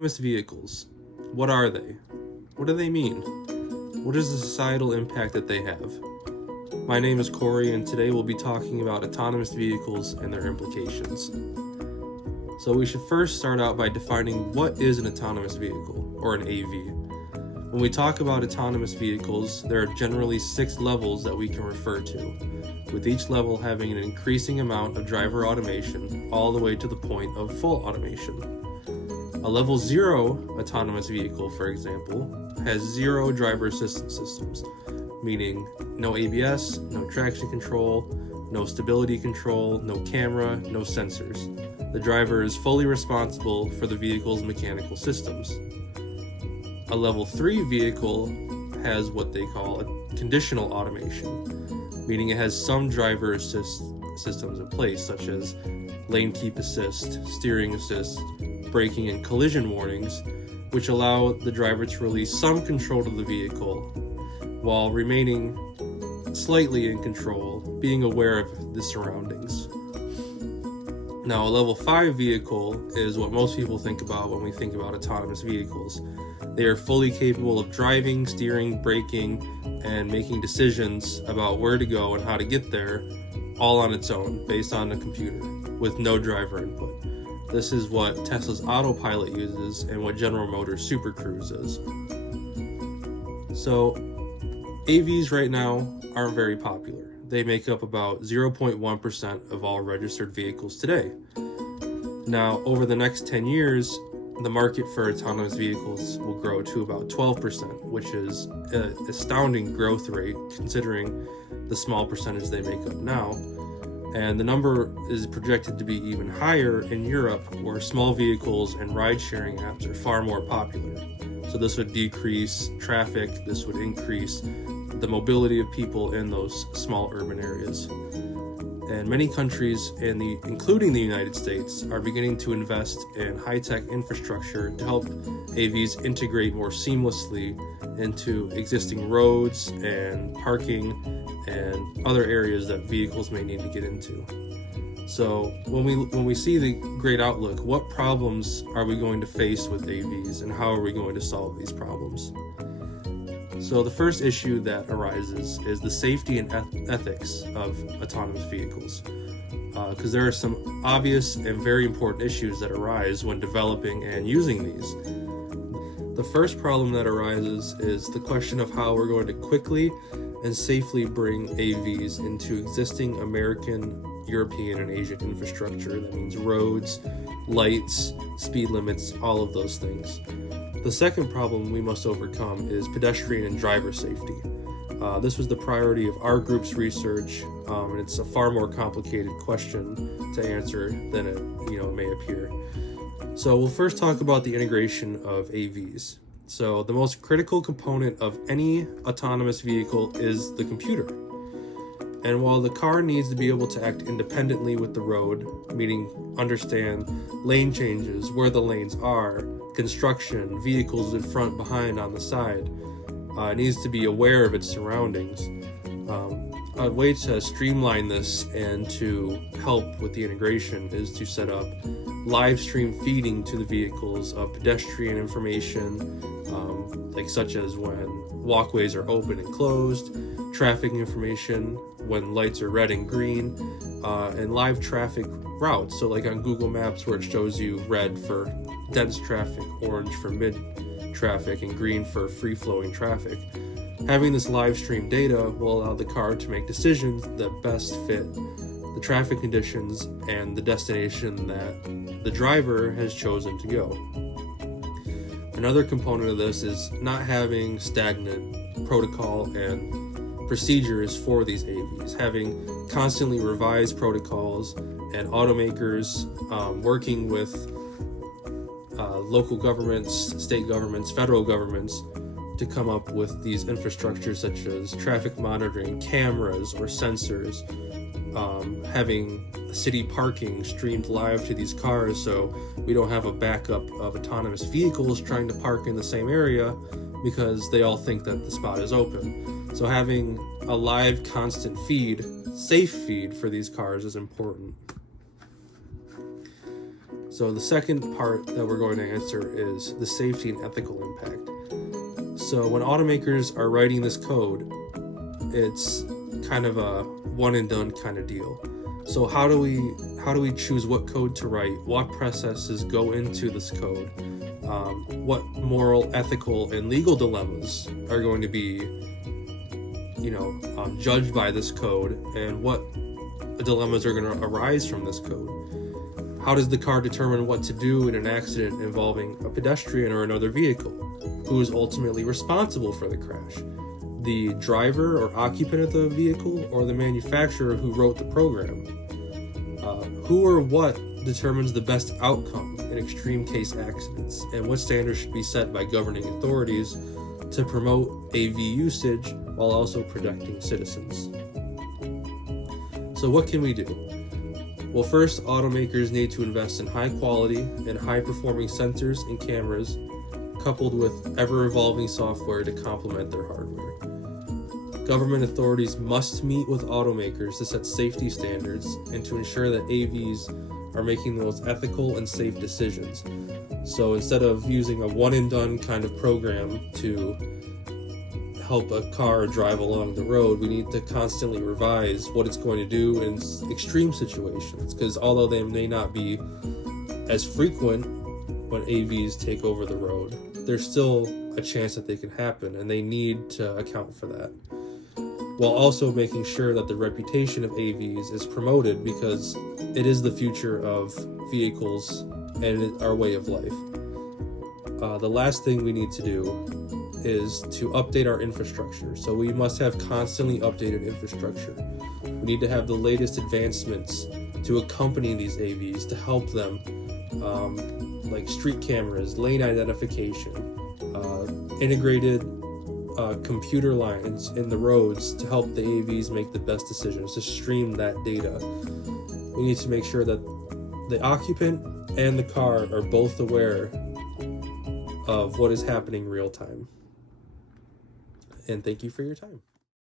Autonomous vehicles. What are they? What do they mean? What is the societal impact that they have? My name is Corey, and today we'll be talking about autonomous vehicles and their implications. So we should first start out by defining what is an autonomous vehicle, or an AV. When we talk about autonomous vehicles, there are generally 6 levels that we can refer to, with each level having an increasing amount of driver automation all the way to the point of full automation. A level 0 autonomous vehicle, for example, has 0 driver assistance systems, meaning no ABS, no traction control, no stability control, no camera, no sensors. The driver is fully responsible for the vehicle's mechanical systems. A level 3 vehicle has what they call a conditional automation, meaning it has some driver assist systems in place, such as lane keep assist, steering assist, braking and collision warnings, which allow the driver to release some control of the vehicle while remaining slightly in control, being aware of the surroundings. Now, a level 5 vehicle is what most people think about when we think about autonomous vehicles. They are fully capable of driving, steering, braking, and making decisions about where to go and how to get there, all on its own, based on a computer, with no driver input. This is what Tesla's autopilot uses and what General Motors Super Cruise is. So, AVs right now aren't very popular. They make up about 0.1% of all registered vehicles today. Now, over the next 10 years, the market for autonomous vehicles will grow to about 12%, which is an astounding growth rate considering the small percentage they make up now. And the number is projected to be even higher in Europe, where small vehicles and ride-sharing apps are far more popular. So this would decrease traffic, this would increase the mobility of people in those small urban areas. And many countries, including the United States, are beginning to invest in high-tech infrastructure to help AVs integrate more seamlessly into existing roads and parking and other areas that vehicles may need to get into. So when we see the great outlook, what problems are we going to face with AVs and how are we going to solve these problems? So the first issue that arises is the safety and ethics of autonomous vehicles, because there are some obvious and very important issues that arise when developing and using these. The first problem that arises is the question of how we're going to quickly and safely bring AVs into existing American, European, and Asian infrastructure. That means roads, lights, speed limits, all of those things. The second problem we must overcome is pedestrian and driver safety. This was the priority of our group's research, and it's a far more complicated question to answer than it may appear. So we'll first talk about the integration of AVs. So the most critical component of any autonomous vehicle is the computer. And while the car needs to be able to act independently with the road, meaning understand lane changes, where the lanes are, construction, vehicles in front, behind, on the side, it needs to be aware of its surroundings. A way to streamline this and to help with the integration is to set up live stream feeding to the vehicles of pedestrian information, such as when walkways are open and closed, traffic information when lights are red and green, and live traffic routes. So like on Google Maps, where it shows you red for dense traffic, orange for mid traffic, and green for free-flowing traffic. Having this live stream data will allow the car to make decisions that best fit the traffic conditions and the destination that the driver has chosen to go. Another component of this is not having stagnant protocol and procedures for these AVs, having constantly revised protocols and automakers working with local governments, state governments, federal governments to come up with these infrastructures such as traffic monitoring, cameras or sensors, having city parking streamed live to these cars so we don't have a backup of autonomous vehicles trying to park in the same area because they all think that the spot is open. So having a live constant feed, safe feed for these cars is important. So the second part that we're going to answer is the safety and ethical impact. So when automakers are writing this code, it's kind of a one and done kind of deal. So how do we choose what code to write? What processes go into this code? What moral, ethical, and legal dilemmas are going to be, judged by this code, and what dilemmas are going to arise from this code? How does the car determine what to do in an accident involving a pedestrian or another vehicle? Who is ultimately responsible for the crash? The driver or occupant of the vehicle, or the manufacturer who wrote the program? Who or what determines the best outcome in extreme case accidents, and what standards should be set by governing authorities to promote AV usage while also protecting citizens? So what can we do? Well, first, automakers need to invest in high quality and high performing sensors and cameras, coupled with ever-evolving software to complement their hardware. Government authorities must meet with automakers to set safety standards and to ensure that AVs are making the most ethical and safe decisions. So instead of using a one-and-done kind of program to help a car drive along the road, we need to constantly revise what it's going to do in extreme situations, because although they may not be as frequent when AVs take over the road, there's still a chance that they can happen, and they need to account for that, while also making sure that the reputation of AVs is promoted, because it is the future of vehicles and our way of life. The last thing we need to do is to update our infrastructure. So we must have constantly updated infrastructure. We need to have the latest advancements to accompany these AVs to help them, like street cameras, lane identification, integrated computer lines in the roads to help the AVs make the best decisions, to stream that data. We need to make sure that the occupant and the car are both aware of what is happening real time. And thank you for your time.